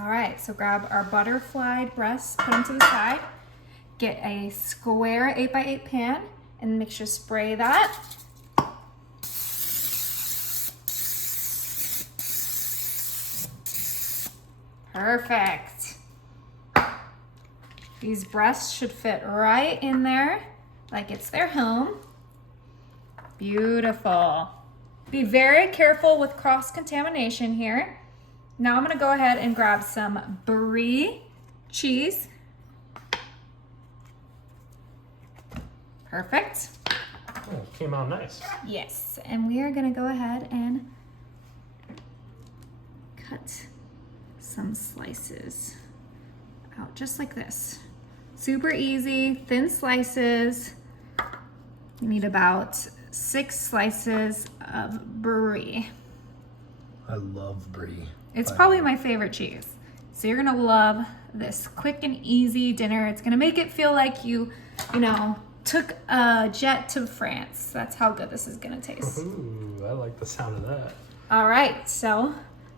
All right, so grab our butterflied breasts, put them to the side. Get a square 8x8 pan and make sure to spray that. Perfect. These breasts should fit right in there like it's their home. Beautiful. Be very careful with cross-contamination here. Now I'm gonna go ahead and grab some brie cheese. Perfect. Oh, came out nice. Yes, and we are gonna go ahead and cut some slices out just like this. Super easy, thin slices. You need about 6 slices of brie. I love brie. It's probably my favorite cheese. So you're gonna love this quick and easy dinner. It's gonna make it feel like you know, took a jet to France. That's how good this is gonna taste. Ooh, I like the sound of that. All right, so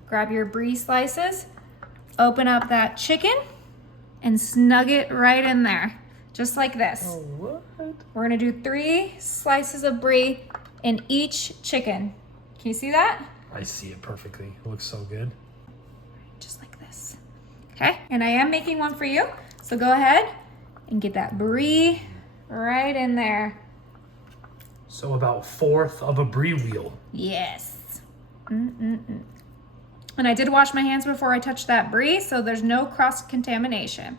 grab your brie slices, open up that chicken, and snug it right in there, just like this. Oh, what? We're gonna do 3 slices of brie in each chicken. Can you see that? I see it perfectly. It looks so good. Just like this. Okay, and I am making one for you, so go ahead and get that brie right in there. So about 1/4 of a brie wheel. Yes. And I did wash my hands before I touched that brie, so there's no cross-contamination.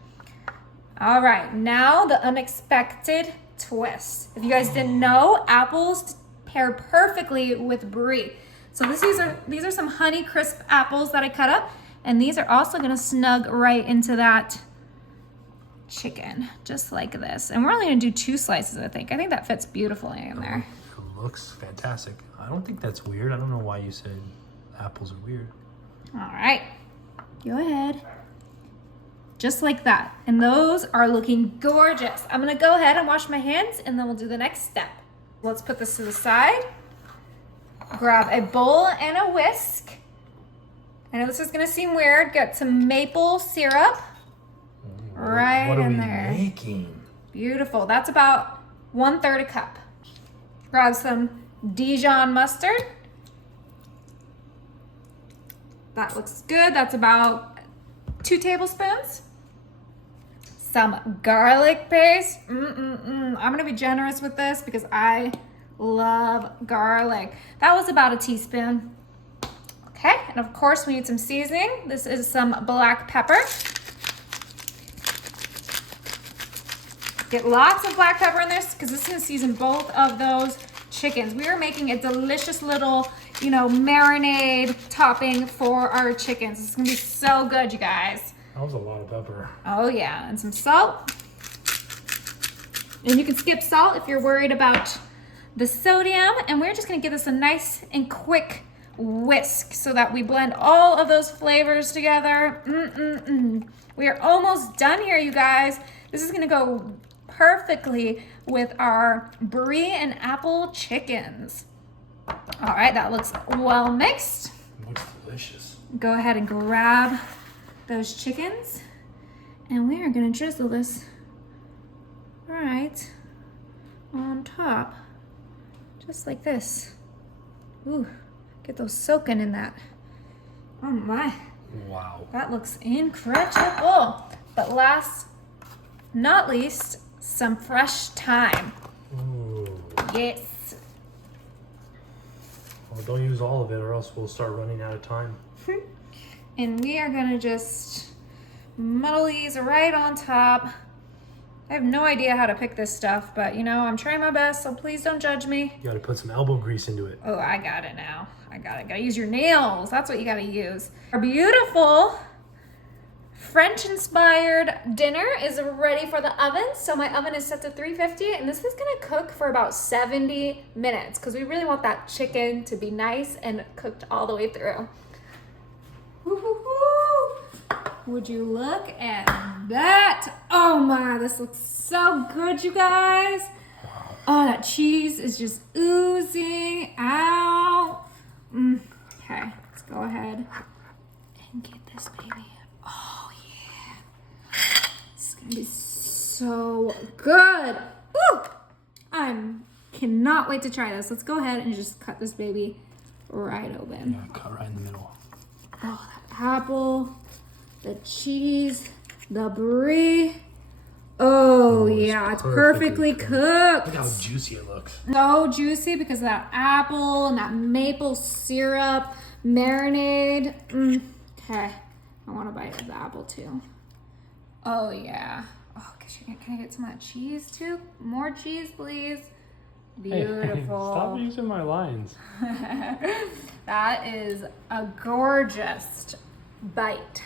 All right, now the unexpected twist. If you guys didn't know, apples pair perfectly with brie. So these are some Honey Crisp apples that I cut up, and these are also gonna snug right into that chicken, just like this. And we're only gonna do 2 slices, I think. I think that fits beautifully in there. It looks fantastic. I don't think that's weird. I don't know why you said apples are weird. All right, go ahead. Just like that. And those are looking gorgeous. I'm gonna go ahead and wash my hands and then we'll do the next step. Let's put this to the side. Grab a bowl and a whisk. I know this is gonna seem weird. Get some maple syrup right What are in we there. making? Beautiful. That's about 1/3 a cup. Grab some Dijon mustard. That looks good. That's about 2 tablespoons. Some garlic paste. I'm gonna be generous with this because I love garlic. That was about a teaspoon. Okay, and of course we need some seasoning. This is some black pepper. Get lots of black pepper in this because this is gonna season both of those chickens. We are making a delicious little, marinade topping for our chickens. It's gonna be so good, you guys. That was a lot of pepper. Oh yeah, and some salt. And you can skip salt if you're worried about the sodium. And we're just gonna give this a nice and quick whisk so that we blend all of those flavors together. We are almost done here, you guys. This is gonna go perfectly with our brie and apple chickens. All right, that looks well mixed. It looks delicious. Go ahead and grab those chickens and we are gonna drizzle this right on top, just like this. Ooh, get those soaking in that. Oh my. Wow. That looks incredible. But last, not least, some fresh thyme. Ooh. Yes. Well, don't use all of it or else we'll start running out of time. And we are gonna just muddle these right on top. I have no idea how to pick this stuff, but I'm trying my best, so please don't judge me. You gotta put some elbow grease into it. Oh, I got it now. I got it. Gotta use your nails. That's what you gotta use. Our beautiful French-inspired dinner is ready for the oven. So my oven is set to 350, and this is gonna cook for about 70 minutes because we really want that chicken to be nice and cooked all the way through. Woo-hoo-hoo. Would you look at that? Oh my, this looks so good, you guys. Oh, that cheese is just oozing out. Okay, let's go ahead and get this baby Oh yeah. It's gonna be so good. Woo! Cannot wait to try this. Let's go ahead and just cut this baby right open. Yeah, cut right in the middle. Oh, that apple, the cheese, the brie. Oh, yeah, it's perfectly cooked. Look how juicy it looks. So juicy because of that apple and that maple syrup, marinade. Okay, I want a bite of the apple too. Oh, yeah. Oh, can I get some of that cheese too? More cheese, please. Beautiful. Hey, stop using my lines. That is a gorgeous bite.